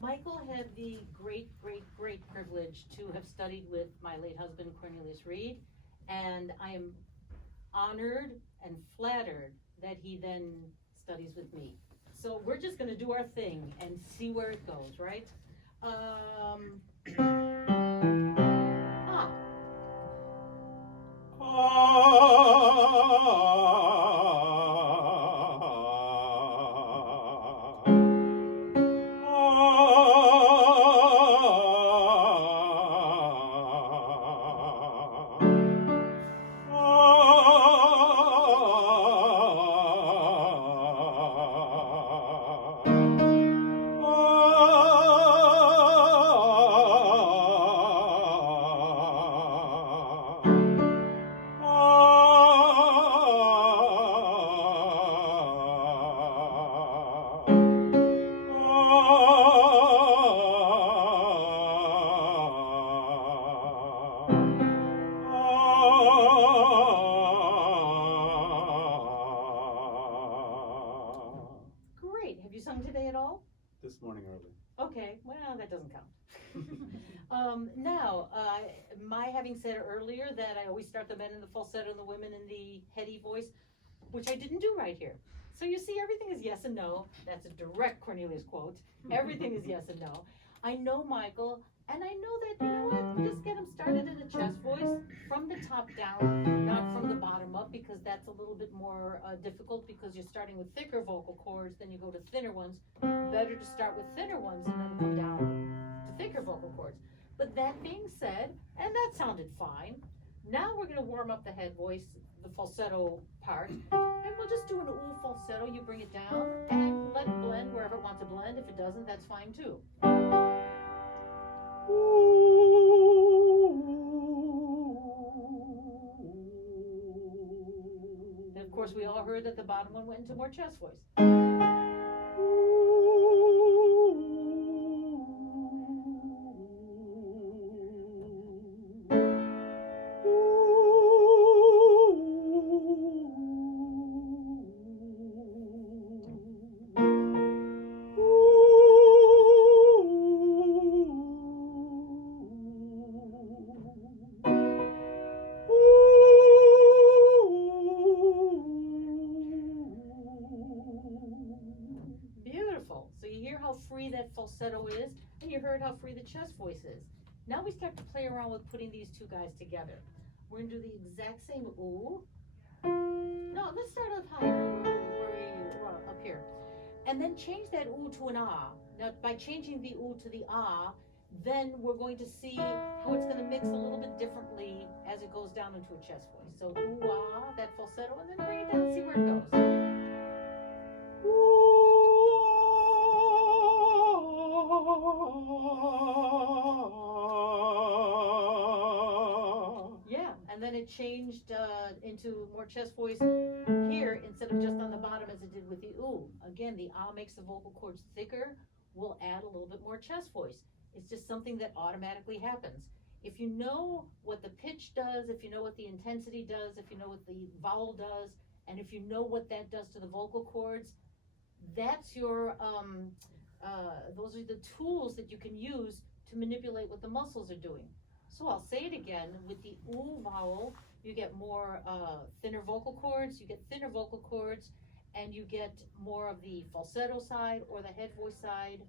Michael had the great, great, great privilege to have studied with my late husband, Cornelius Reid, and I am honored and flattered that he then studies with me. So we're just going to do our thing and see where it goes, right? Um, ah, great. Have you sung today at all? This morning early. Okay, well, that doesn't count. Now, my having said earlier that I always start the men in the falsetto and the women in the heady voice, which I didn't do right here. So you see, everything is yes and no. That's a direct Cornelius quote. Everything is yes and no. I know Michael, and I know that, you know what, just get him started in a chest voice from the top down, not from the bottom up, because that's a little bit more difficult because you're starting with thicker vocal cords, then you go to thinner ones. Better to start with thinner ones and then come down to thicker vocal cords. But that being said, and that sounded fine, now we're going to warm up the head voice, the falsetto part, and we'll just do an ooh falsetto. You bring it down and let it blend wherever it wants to blend. If it doesn't, that's fine too. And of course, we all heard that the bottom one went into more chest voice. Beautiful. So you hear how free that falsetto is, and you heard how free the chest voice is. Now we start to play around with putting these two guys together. We're going to do the exact same ooh. No, let's start up higher, up here. And then change that ooh to an ah. Now, by changing the ooh to the ah, then we're going to see how it's going to mix a little bit differently as it goes down into a chest voice. So ooh ah, that falsetto, and then bring it down and see where it goes. Yeah, and then it changed into more chest voice here instead of just on the bottom as it did with the ooh. Again, the ah makes the vocal cords thicker. We'll add a little bit more chest voice. It's just something that automatically happens. If you know what the pitch does, if you know what the intensity does, if you know what the vowel does, and if you know what that does to the vocal cords, that's your those are the tools that you can use to manipulate what the muscles are doing. So I'll say it again, with the ooh vowel, you get more thinner vocal cords, you get thinner vocal cords, and you get more of the falsetto side or the head voice side.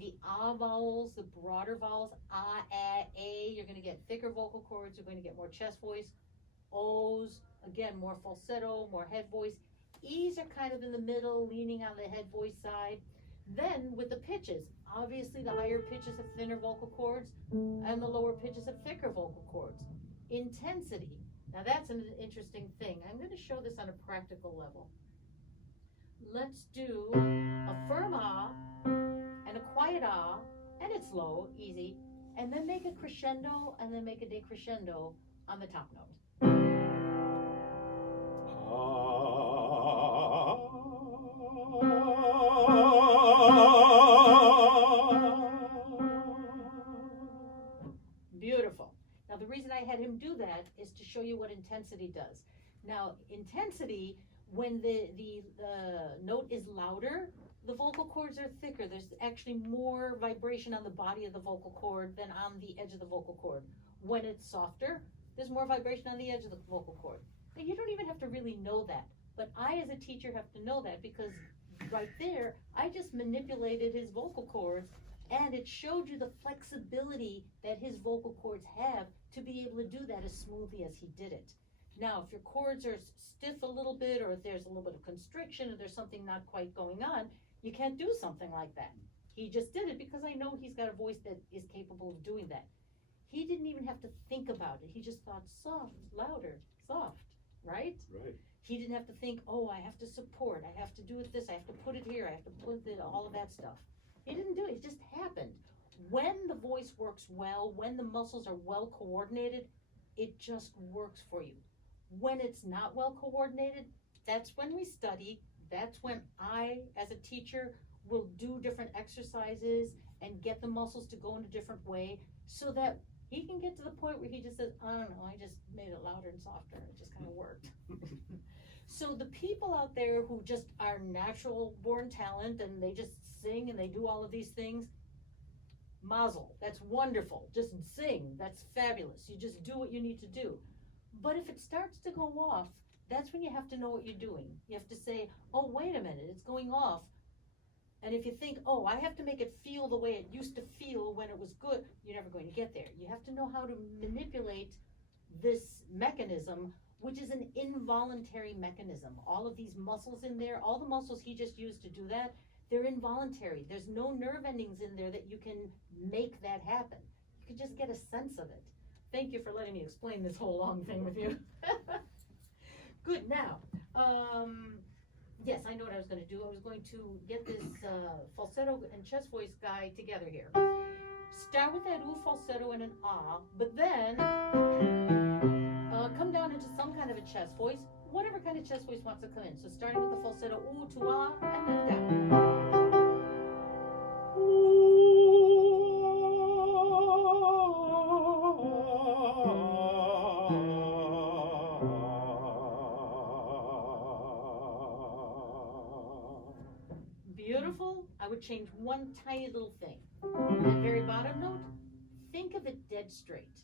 The ah vowels, the broader vowels, ah, a, you're going to get thicker vocal cords, you're going to get more chest voice. O's, again, more falsetto, more head voice. E's are kind of in the middle, leaning on the head voice side. Then with the pitches, obviously the higher pitches have thinner vocal cords and the lower pitches have thicker vocal cords. Intensity, now that's an interesting thing. I'm going to show this on a practical level. Let's do a firm ah and a quiet ah, and it's low, easy, and then make a crescendo and then make a decrescendo on the top note. Beautiful. Now the reason I had him do that is to show you what intensity does. Now intensity, When the note is louder, the vocal cords are thicker. There's actually more vibration on the body of the vocal cord than on the edge of the vocal cord. When it's softer, there's more vibration on the edge of the vocal cord. And you don't even have to really know that. But I, as a teacher, have to know that because right there, I just manipulated his vocal cords and it showed you the flexibility that his vocal cords have to be able to do that as smoothly as he did it. Now, if your cords are stiff a little bit, or if there's a little bit of constriction, or there's something not quite going on, you can't do something like that. He just did it because I know he's got a voice that is capable of doing that. He didn't even have to think about it. He just thought soft, louder, soft, right? Right. He didn't have to think, oh, I have to support, I have to do it this, I have to put it here, I have to put it, all of that stuff. He didn't do it, it just happened. When the voice works well, when the muscles are well coordinated, it just works for you. When it's not well coordinated, that's when we study, that's when I, as a teacher, will do different exercises and get the muscles to go in a different way so that he can get to the point where he just says, I don't know, I just made it louder and softer, it just kind of worked. So the people out there who just are natural born talent and they just sing and they do all of these things, mazel, that's wonderful, just sing, that's fabulous, you just do what you need to do. But if it starts to go off, that's when you have to know what you're doing. You have to say, oh, wait a minute, it's going off. And if you think, oh, I have to make it feel the way it used to feel when it was good, you're never going to get there. You have to know how to manipulate this mechanism, which is an involuntary mechanism. All of these muscles in there, all the muscles he just used to do that, they're involuntary. There's no nerve endings in there that you can make that happen. You can just get a sense of it. Thank you for letting me explain this whole long thing with you. Good, now, yes, I know what I was going to do. I was going to get this falsetto and chest voice guy together here. Start with that ooh falsetto and an ah, but then come down into some kind of a chest voice, whatever kind of chest voice wants to come in. So starting with the falsetto ooh to ah, and then down. Beautiful. I would change one tiny little thing. That very bottom note, think of it dead straight.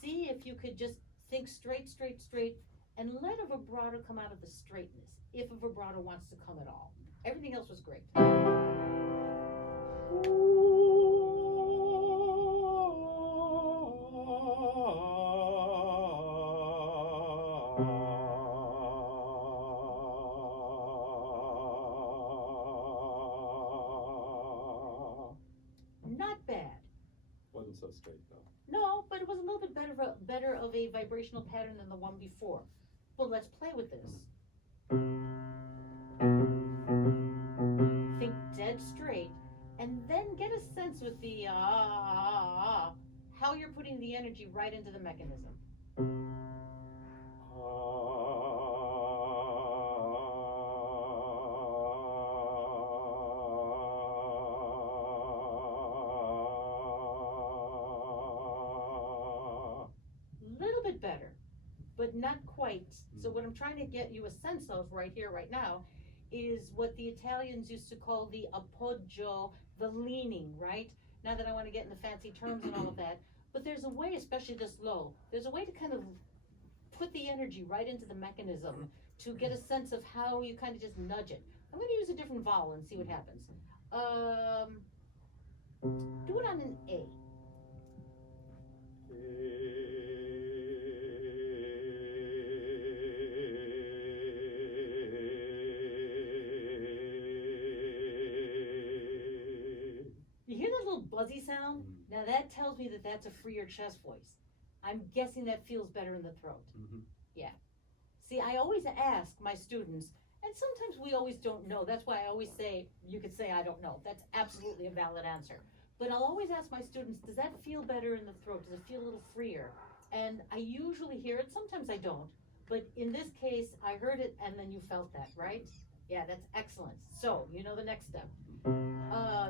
See if you could just think straight, straight, straight, and let a vibrato come out of the straightness, if a vibrato wants to come at all. Everything else was great. Not bad. Wasn't so straight though. No, but it was a little bit better of a vibrational pattern than the one before. Well, let's play with this. Think dead straight, and then get a sense with the how you're putting the energy right into the mechanism. Little bit better, but not quite. So what I'm trying to get you a sense of right here, right now, is what the Italians used to call the appoggio, the leaning, right? Not that I want to get into fancy terms and all of that, but there's a way, especially this low, there's a way to kind of put the energy right into the mechanism to get a sense of how you kind of just nudge it. I'm going to use a different vowel and see what happens. Do it on an A. You hear that little buzzy sound? Now that tells me that that's a freer chest voice. I'm guessing that feels better in the throat. Yeah. See, I always ask my students, and sometimes we always don't know. That's why I always say, you could say I don't know. That's absolutely a valid answer. But I'll always ask my students, does that feel better in the throat? Does it feel a little freer? And I usually hear it, sometimes I don't. But in this case, I heard it and then you felt that, right? Yeah, that's excellent. So, you know the next step.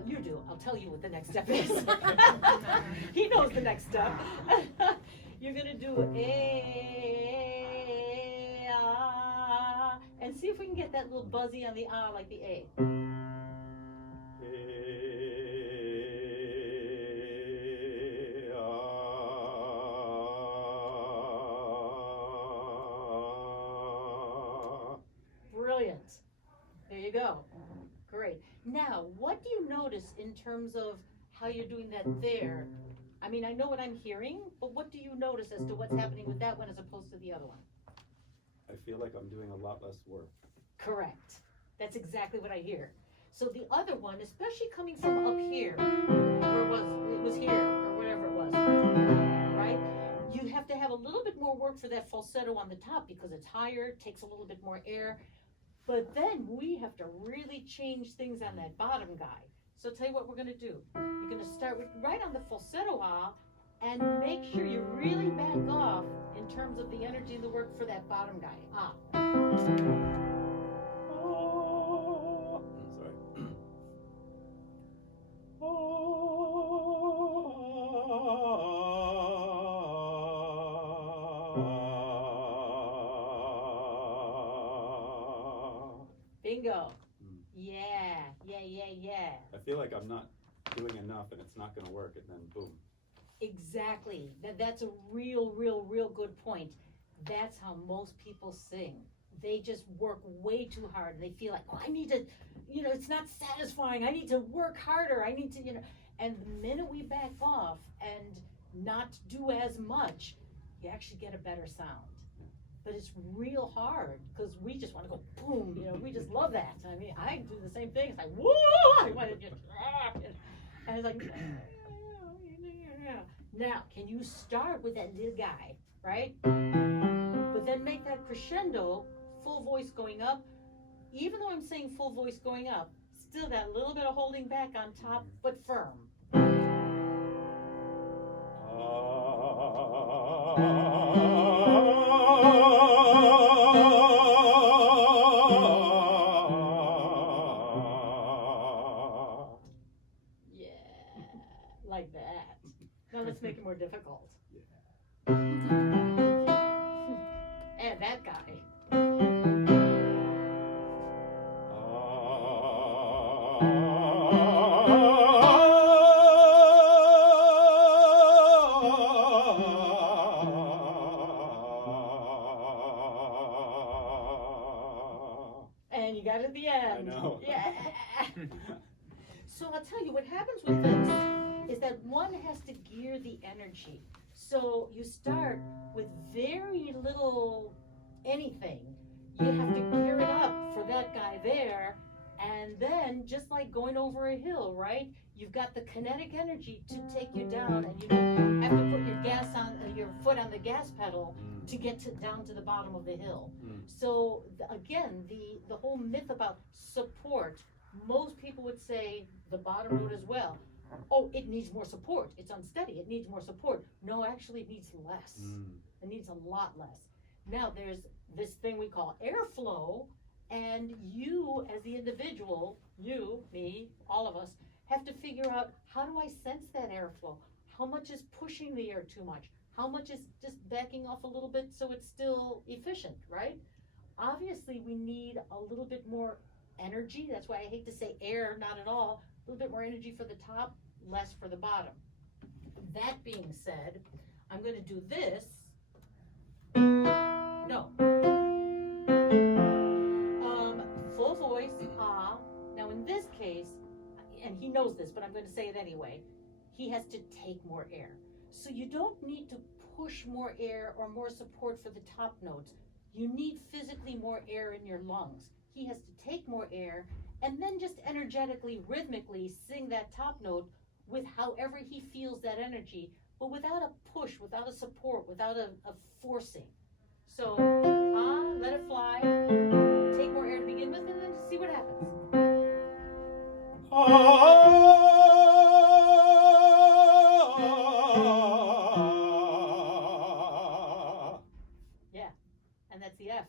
You do. I'll tell you what the next step is. He knows the next step. You're going to do a, And see if we can get that little buzzy on the ah like the A. Brilliant. There you go. Great. Now, what do you notice in terms of how you're doing that there? I mean, I know what I'm hearing, but what do you notice as to what's happening with that one as opposed to the other one? I feel like I'm doing a lot less work. Correct. That's exactly what I hear. So the other one, especially coming from up here, where it was here, or whatever it was, right? You have to have a little bit more work for that falsetto on the top because it's higher, takes a little bit more air. But then we have to really change things on that bottom guy. So I'll tell you what we're gonna do. You're gonna start with right on the falsetto ah, and make sure you really back off in terms of the energy of the work for that bottom guy. Ah. I'm sorry. Bingo. Yeah. I feel like I'm not doing enough and it's not gonna work, and then boom. Exactly. That's a real good point. That's how most people sing. They just work way too hard. They feel like, oh, I need to, it's not satisfying. I need to work harder. I need to, and the minute we back off and not do as much, you actually get a better sound. But it's real hard because we just want to go boom, we just love that. I mean, I do the same thing. It's like, woo, I want to just, and it's like, now, can you start with that little guy, right? But then make that crescendo, full voice going up. Even though I'm saying full voice going up, still that little bit of holding back on top, but firm. Like that. Now let's make it more difficult. Yeah. And that guy. And you got it at the end. I know. Yeah. So I'll tell you what happens with this is that one has to gear the energy. So you start with very little anything. You have to gear it up for that guy there. And then just like going over a hill, right? You've got the kinetic energy to take you down, and you don't have to put your foot on the gas pedal to get down to the bottom of the hill. So again, the whole myth about support, most people would say the bottom note as well. Oh, it needs more support. It's unsteady. It needs more support. No, actually, it needs less. It needs a lot less. Now, there's this thing we call airflow, and you, as the individual, you, me, all of us, have to figure out, how do I sense that airflow? How much is pushing the air too much? How much is just backing off a little bit so it's still efficient, right? Obviously, we need a little bit more energy. That's why I hate to say air, not at all. A little bit more energy for the top, less for the bottom. That being said, I'm going to do this. No. Full voice, ah. Now in this case, and he knows this, but I'm going to say it anyway, he has to take more air. So you don't need to push more air or more support for the top notes. You need physically more air in your lungs. He has to take more air and then just energetically, rhythmically sing that top note with however he feels that energy, but without a push, without a support, without a forcing. So, let it fly, take more air to begin with, and then just see what happens. Yeah, and that's the F.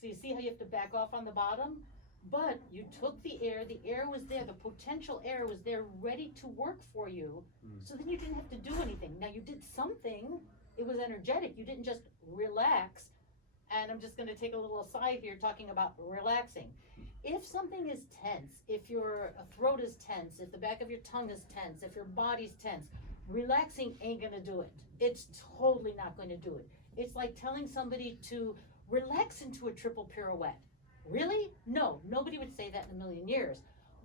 So you see how you have to back off on the bottom? But you took the air was there, the potential air was there ready to work for you, so then you didn't have to do anything. Now you did something, it was energetic, you didn't just relax, and I'm just gonna take a little aside here talking about relaxing. If something is tense, if your throat is tense, if the back of your tongue is tense, if your body's tense, relaxing ain't gonna do it. It's totally not going to do it. It's like telling somebody to relax into a triple pirouette. Really? No, nobody would say that in a million years.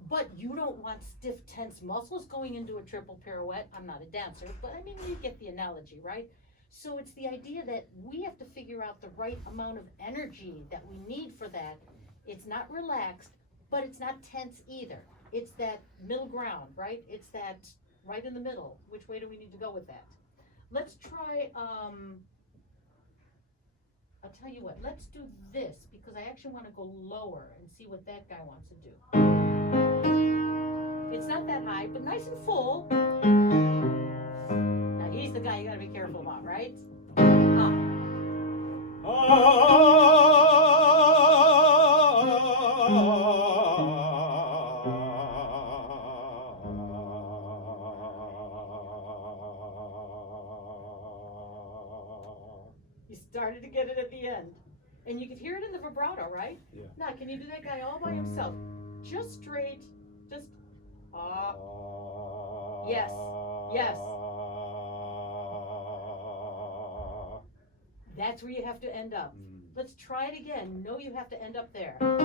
But you don't want stiff, tense muscles going into a triple pirouette. I'm not a dancer, but I mean, you get the analogy, right? So it's the idea that we have to figure out the right amount of energy that we need for that. It's not relaxed, but it's not tense either. It's that middle ground, right? It's that right in the middle. Which way do we need to go with that? Let's try, I'll tell you what, let's do this, because I actually want to go lower and see what that guy wants to do. It's not that high, but nice and full. Now he's the guy you gotta be careful about, right? You started to get it at the end. And you could hear it in the vibrato, right? Yeah. Now, can you do that guy all by himself? Just straight, just, yes, yes. That's where you have to end up. Let's try it again. No, you have to end up there. There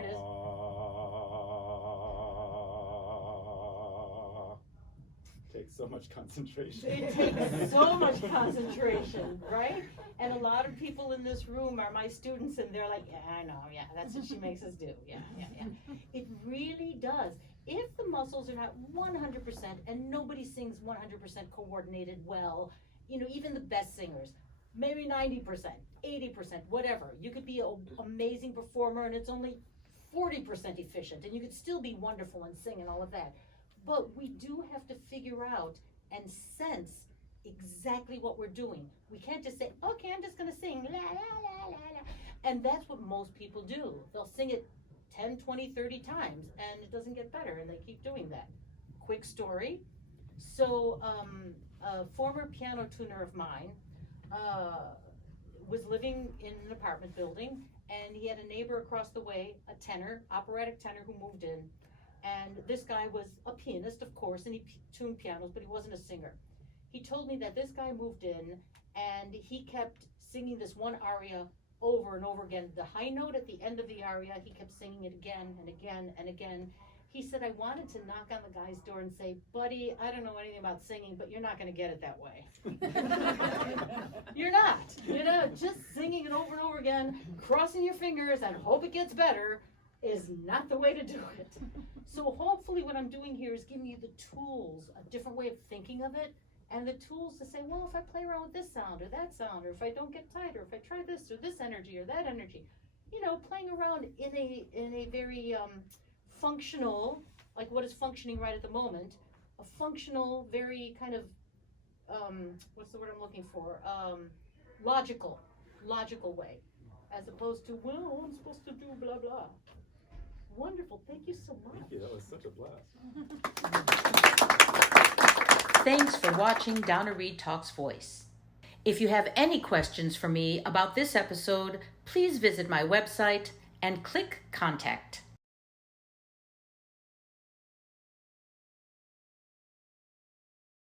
it is. Takes so much concentration. It takes so much concentration, right? And a lot of people in this room are my students, and they're like, yeah, I know, yeah, that's what she makes us do. Yeah. It really does. If the muscles are not 100%, and nobody sings 100% coordinated well, you know, even the best singers, maybe 90%, 80%, whatever. You could be an amazing performer, and it's only 40% efficient, and you could still be wonderful and sing and all of that. But we do have to figure out and sense exactly what we're doing. We can't just say, okay, I'm just gonna sing, la, la, la, la, la. And that's what most people do. They'll sing it 10, 20, 30 times, and it doesn't get better, and they keep doing that. Quick story. So, a former piano tuner of mine was living in an apartment building, and he had a neighbor across the way, a tenor, operatic tenor, who moved in. And this guy was a pianist, of course, and he tuned pianos, but he wasn't a singer. He told me that this guy moved in, and he kept singing this one aria over and over again. The high note at the end of the aria, he kept singing it again and again and again. He said, I wanted to knock on the guy's door and say, buddy, I don't know anything about singing, but you're not going to get it that way. You're not. You know, just singing it over and over again, crossing your fingers and hope it gets better is not the way to do it. So hopefully what I'm doing here is giving you the tools, a different way of thinking of it, and the tools to say, well, if I play around with this sound or that sound, or if I don't get tight, or if I try this or this energy or that energy, you know, playing around in a very functional, like what is functioning right at the moment, a functional, very kind of, what's the word I'm looking for? Logical way, as opposed to, well, I'm supposed to do blah, blah. Wonderful, thank you so much. Thank you, that was such a blast. Thanks for watching Donna Reid Talks Voice. If you have any questions for me about this episode, please visit my website and click Contact.